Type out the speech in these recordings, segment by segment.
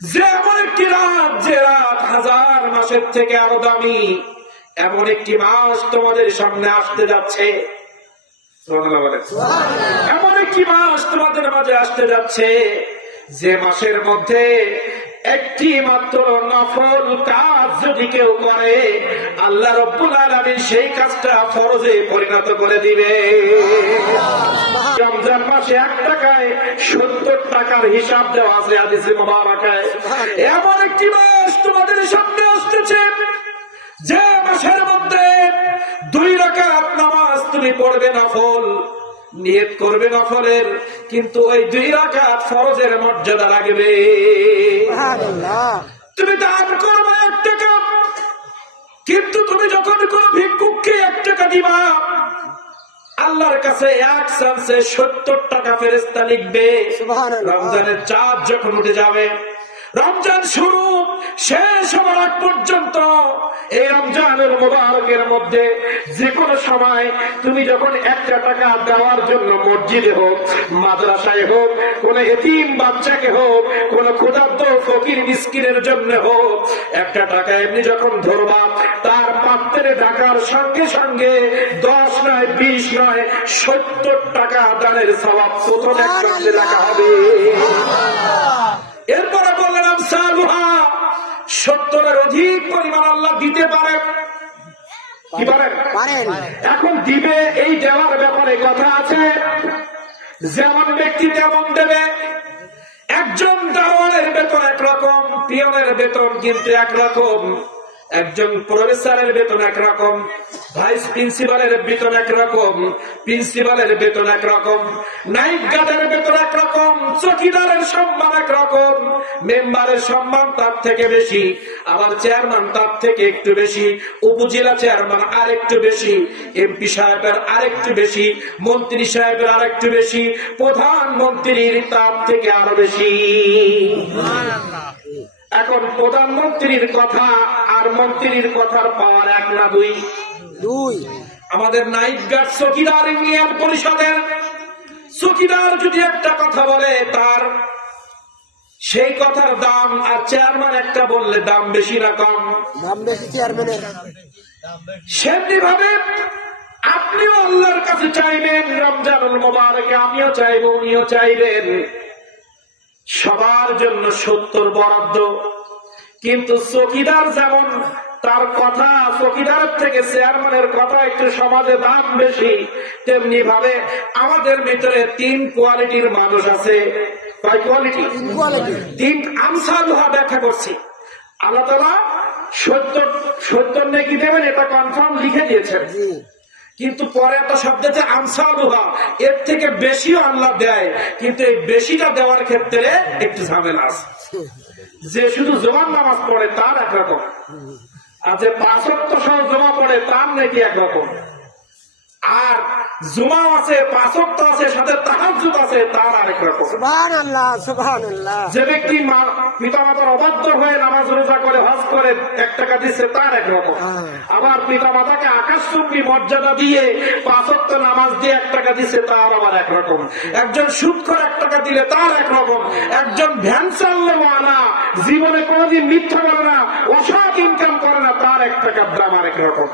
যে এমন একটি রাত, যে রাত হাজার মাসের থেকে আরো দামি, এমন একটি মাস তোমাদের সামনে আসতে যাচ্ছে। এমন একটি মাস তোমাদের মাঝে আসতে যাচ্ছে, যে মাসের মধ্যে একটি মাত্র নফল কাজ যদি কেউ করে, আল্লাহ রাব্বুল আলামিন সেই কাজটা ফরজে পরিণত করে দিবে। রমজান মাসে 1 টাকায় 70 টাকার হিসাব দেওয়া আছে হাদিসে মুবারাকায়। এমন একটি মাস তোমাদের সামনে আসতেছে, যে মাসের মধ্যে 2 রাকাত নামাজ তুমি পড়বে নফল, নিয়ত করবে নফলের, কিন্তু ওই 2 রাকাত ফরজের মর্যাদা লাগবে। তুমি দান করবে 1 টাকা, কিন্তু তুমি যখন কোন ভিক্ষুককে 1 টাকা দিবা, আল্লাহর কাছে 1 চান্সে 70 টাকা ফেরেশতা লিখবে। রমজানের চাঁদ যখন উঠে যাবে, রমজান শুরু শেষ হওয়ার আগ পর্যন্ত, এই রমজানের মুবারকের মধ্যে যে কোনো সময় তুমি যখন 1 টাকা দেওয়ার জন্য মসজিদে হোক, মাদ্রাসায় হোক, কোন এতিম বাচ্চাকে হোক, কোন ক্ষুধার্ত ফকির মিসকিনের জন্য হোক, 1 টাকা এমনি যখন ধরবা, তার পাত্রে ঢাকার সঙ্গে সঙ্গে 10 নয় 20 নয় 70 টাকা দানের সওয়াব প্রথম একসঙ্গে লেখা হবে। এরপরে বললেন আমসালুহা, 70-এর অধিক পরিমাণ আল্লাহ দিতে পারেন। কি পারেন? এখন দিবে, এই দেওয়ার ব্যাপারে কথা আছে। যেমন ব্যক্তি তেমন দেবে। একজন দারোয়ানের বেতন একরকম, পিয়নের বেতন কিন্তু একরকম, একজন প্রফেসরের বেতন একরকম, ভাইস প্রিন্সিপালের বেতন একরকম, প্রিন্সিপালের বেতন একরকম, নাইট গার্ডের বেতন একরকম, চৌকিদারের সম্মান একরকম, মেম্বারের সম্মান তার থেকে বেশি, আবার চেয়ারম্যান তার থেকে একটু বেশি, উপজেলা চেয়ারম্যান আর একটু বেশি, এমপি সাহেবের আরেকটু বেশি, মন্ত্রী সাহেবের আরেকটু বেশি, প্রধানমন্ত্রীর তার থেকে আরো বেশি। এখন প্রধানমন্ত্রীর কথা আর মন্ত্রীর কথার পাওয়ার 1 না 2? আমাদের নাইট গার্ড চৌকিদার ইউনিয়ন পরিষদের চৌকিদার যদি একটা কথা বলে, তার সেই কথার দাম আর চেয়ারম্যান একটা বললে দাম বেশি না কম? দাম বেশি চেয়ারম্যানের। সেমনি ভাবে আপনিও আল্লাহর কাছে চাইবেন রমজানুল মুবারকে, আমিও চাইবো, উনিও চাইবেন, সবার জন্য 70 বরাদ্দ। কিন্তু চৌকিদার যেমন তার কথা, চৌকিদারের থেকে চেয়ারম্যানের কথা একটু সমাজে দাম বেশি, তেমনি ভাবে আমাদের ভিতরে 3 কোয়ালিটির মানুষ আছে। কয় কোয়ালিটি? 3 আমসালুহা ব্যাখ্যা করছি। আল্লাহ তাআলা 70 নেকি দেবেন, এটা কনফার্ম লিখে দিয়েছেন, কিন্তু পরে একটা শব্দ আছে আমসালুহা, এর থেকে বেশিও আল্লাহ দেয়, কিন্তু এই বেশিটা দেওয়ার ক্ষেত্রে একটু ঝামেলা আছে। যে শুধু জুমার নামাজ পড়ে তার একরকম, আর যে 5 ওয়াক্ত সহ জমা পড়ে তার নাকি একরকম, আর জুমা আছে, 5 ওয়াক্ত আছে, সাথে তাহাজ্জুদ আছে, তার আরেক রকম। সুবহানাল্লাহ, সুবহানাল্লাহ। যে ব্যক্তি পিতামাতার অবাধ্য হয়ে নামাজ রোজা করে, হজ করে 1 টাকা দিচ্ছে, তার একরকম। আবার পিতামাতাকে আকাশচুম্বী মর্যাদা দিয়ে 5 ওয়াক্ত নামাজ দিয়ে 1 টাকা দিচ্ছে, তার আবার একরকম। একজন সুদখোর 1 টাকা দিলে তার একরকম। একজন ভ্যান চালওয়ালা, জীবনে কোনোদিন মিথ্যা বলে না, অসৎ ইনকাম করে না, তার 1 টাকার দাম আরেক রকম।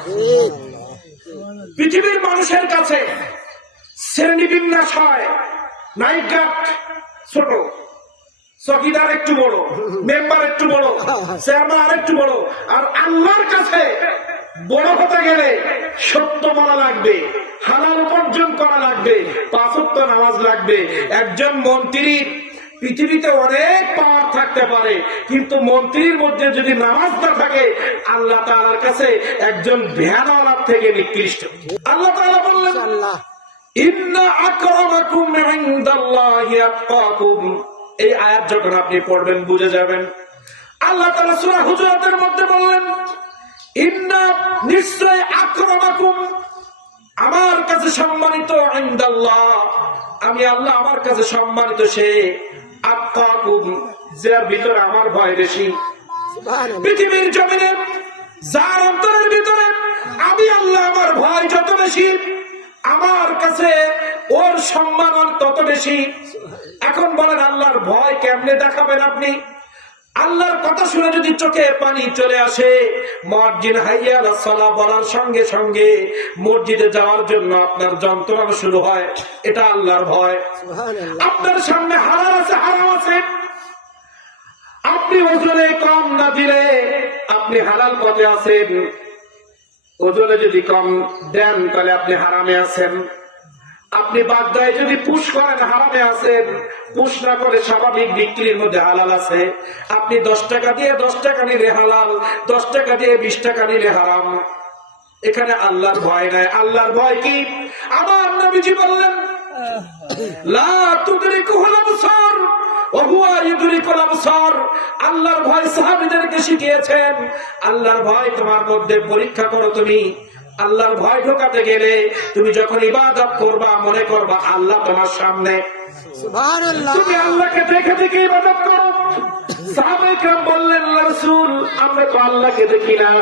পৃথিবীর মানুষের কাছে শ্রেণী বিন্যাস হয়। নাইট গার্ড ছোট, চৌকিদার একটু বড়, মেম্বার একটু বড়, চেয়ারম্যান আর একটু বড়। আর আল্লাহর কাছে বড় হতে গেলে সত্য বলা লাগবে, হালাল উপার্জন করা লাগবে, 5 ওয়াক্ত নামাজ লাগবে। একজন মন্ত্রীর পৃথিবীতে অনেক পাওয়ার থাকতে পারে, কিন্তু মন্ত্রীর মধ্যে যদি নামাজ না থাকে, আল্লাহ তাআলার কাছে একজন ভ্যানওয়ালার থেকে নিকৃষ্ট। আল্লাহ তাআলা বললেন, ইন্না আকরামাকুম ইনদাল্লাহি আতকাকুম। এই আয়াত যখন আপনি পড়বেন বুঝে যাবেন। আল্লাহ তাআলা সূরা হুজুরাতের মধ্যে বললেন, ইন্না, নিশ্চয়, আকরামাকুম, আমার কাছে সম্মানিত, ইনদাল্লাহ, আমি আল্লাহ আমার কাছে সম্মানিত সে, আতকাকুম, যার ভিতরে আমার ভয় বেশি। পৃথিবীর জমিনে যার অন্তরের ভিতরে আমি আল্লাহ আমার ভয় যত বেশি, আমার কাছে ওর সম্মান তত বেশি। এখন বলেন আল্লাহর ভয় কেমনে দেখাবেন আপনি? আল্লাহর কথা শুনে যদি চোখে পানি চলে আসে, মুয়াজ্জিন হাইয়া আলাস সালাহ বলার সঙ্গে সঙ্গে মসজিদে যাওয়ার জন্য আপনার যন্ত্রণা শুরু হয়, এটা আল্লাহর ভয়। সুবহানাল্লাহ। আপনার সামনে হারাম আছে, হারাম আছে, আপনি ওজনে কম না দিলে আপনি হালাল পথে আছেন, ওজনে যদি কম দেন তাহলে আপনি হারামে আছেন। আপনি বাগদায় যদি পুশ করেন হারামে আছেন, পুশ না করে স্বাভাবিক বিক্রির মধ্যে হালাল আছে। আপনি 10 টাকা দিয়ে 10 টাকা নিলে হালাল, 10 টাকা দিয়ে 20 টাকা নিলে হারাম। এখানে আল্লাহর ভয় নাই। আল্লাহর ভয় কি? আমার নবীজি বললেন, লা তুদরিকুহুল আবসার ওয়া হুয়া ইউদরিকুল আবসার। আল্লাহর ভয় সাহাবীদেরকে শিখিয়েছেন। আল্লাহর ভয় তোমার মধ্যে পরীক্ষা করো। তুমি আল্লাহর ভয় ঢোকাতে গেলে তুমি যখন ইবাদত করবা মনে করবা আল্লাহ তোমার সামনে, সুবহানাল্লাহ। তুমি আল্লাহকে দেখে দেখে ইবাদত করো। সাহাবায়ে কেরাম বললেন, ইয়া রাসূল আমরা তো আল্লাহকে দেখি না।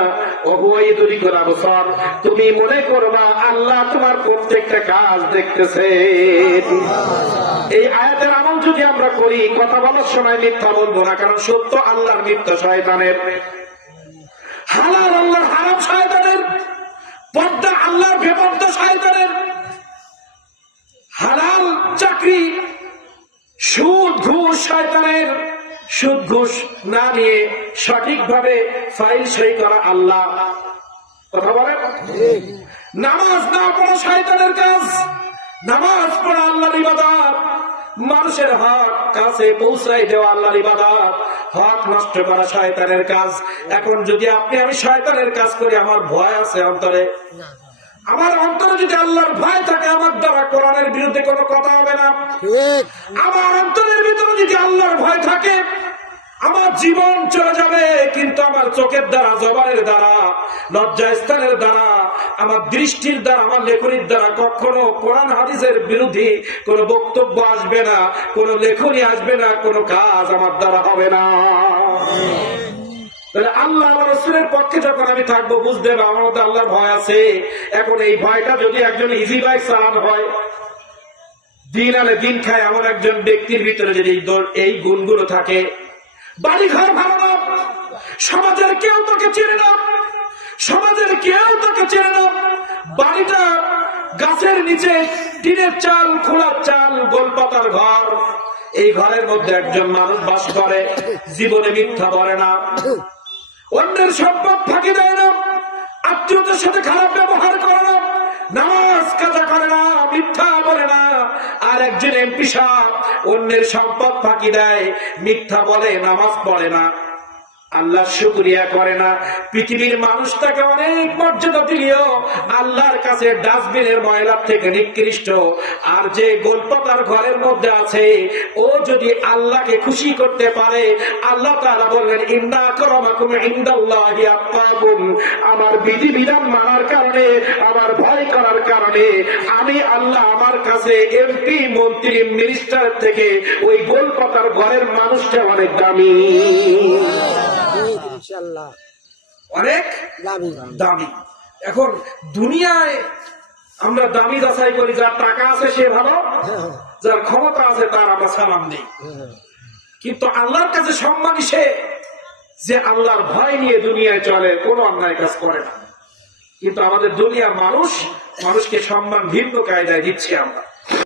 ওয়া হুয়া ইউদরিকুল আবসার, তুমি মনে করবা আল্লাহ তোমার প্রত্যেকটা কাজ দেখতেছেন। এই আয়াতের আমল যদি আমরা করি, কথা বলার সময় মিথ্যা বলবো না, কারণ সত্য আল্লাহর, মিথ্যা শয়তানের। হালাল আল্লাহর, হারাম শয়তানের। পর্দা আল্লাহর, বেপর্দা শয়তানের। হালাল চাকরি, সুদ ঘুষ শয়তানের। সুদ ঘুষ না নিয়ে সঠিকভাবে ফাইল সই করা আল্লাহ। কথা বলেন। নামাজ না পড়া শয়তানের কাজ, নামাজ পড়া আল্লাহর ইবাদত। মানুষের হক কাছে পৌঁছাই দেওয়া আল্লাহর ইবাদত, হক নষ্ট করা শয়তানের কাজ। এখন যদি আপনি আমি শয়তানের কাজ করি, আমার ভয় আছে অন্তরে, আমার অন্তরে যদি আল্লাহর ভয় থাকে, আমার দ্বারা কোরআনের বিরুদ্ধে কোনো কথা হবে না। ঠিক। আমার অন্তরের ভিতরে যদি আল্লাহর ভয় থাকে, আমার জীবন চলে যাবে, কিন্তু আমার চোখের দ্বারা, জবানের দ্বারা, লজ্জাস্থানের দ্বারা, আমার দৃষ্টির দ্বারা, আমার লেখনির দ্বারা কখনো কোরআন হাদিসের বিরোধী কোনো বক্তব্য আসবে না, কোনো লেখনী আসবে না, কোনো কাজ আমার দ্বারা হবে না। তাহলে আল্লাহ রাসূলের পক্ষে যখন আমি থাকবো, বুঝতে হবে আমার মধ্যে আল্লাহর ভয় আছে। এখন এই ভয়টা যদি একজন ইজি বাইক চালানো হয়, দিন আনে দিন খায়, এমন একজন ব্যক্তির ভিতরে যদি এই গুণগুলো থাকে, বাড়ি ঘর ভালো না, সমাজের কেউ তোকে চেনে না, সমাজের কেউ তোকে চেনে না, বাড়িটা গাছের নিচে, টিনের চাল, খোলার চাল, গোলপাতার ঘর, এই ঘরের মধ্যে একজন মানুষ বাস করে, জীবনে মিথ্যা বলে না, অন্যের সম্পদ ফাঁকি দেয় না, আত্মীয়তার সাথে খারাপ ব্যবহার করে না, নামাজ কাজা করে না, মিথ্যা বলে না। আর একজন এমপি সাহেব অন্যের সম্পদ ফাঁকি দেয়, মিথ্যা বলে, নামাজ পড়ে না, আল্লাহ শুকরিয়া করে না। পৃথিবীর মানুষ তাকে অনেক মর্যাদা দিলেও আল্লাহর কাছে ডাস্টবিনের ময়লার থেকে নিকৃষ্ট। আর যে গোলপাতার ঘরের মধ্যে আছে, ও যদি আল্লাহকে খুশি করতে পারে, আল্লাহ তাআলা বললেন, ইন্না আকরামাকুম ইনদাল্লাহি আতকাকুম। আমার বিধিবিধান মানার কারণে, আমার ভয় করার কারণে আমি আল্লাহ আমার কাছে এমপি, মন্ত্রী, মিনিস্টার থেকে ওই গোলপাতার ঘরের মানুষটা অনেক দামি, ইনশাআল্লাহ অনেক দামি। দামি। এখন দুনিয়ায় আমরা দামি যাচাই করি, যার টাকা আছে সে ভালো, যার ক্ষমতা আছে তার আমরা সালাম নেই। কিন্তু আল্লাহর কাছে সম্মানী সে যে আল্লাহর ভয় নিয়ে দুনিয়ায় চলে, কোনো অন্যায় কাজ করে না। কিন্তু আমাদের দুনিয়ার মানুষ, মানুষকে সম্মান ভিন্ন কায়দায় দিচ্ছে আমরা।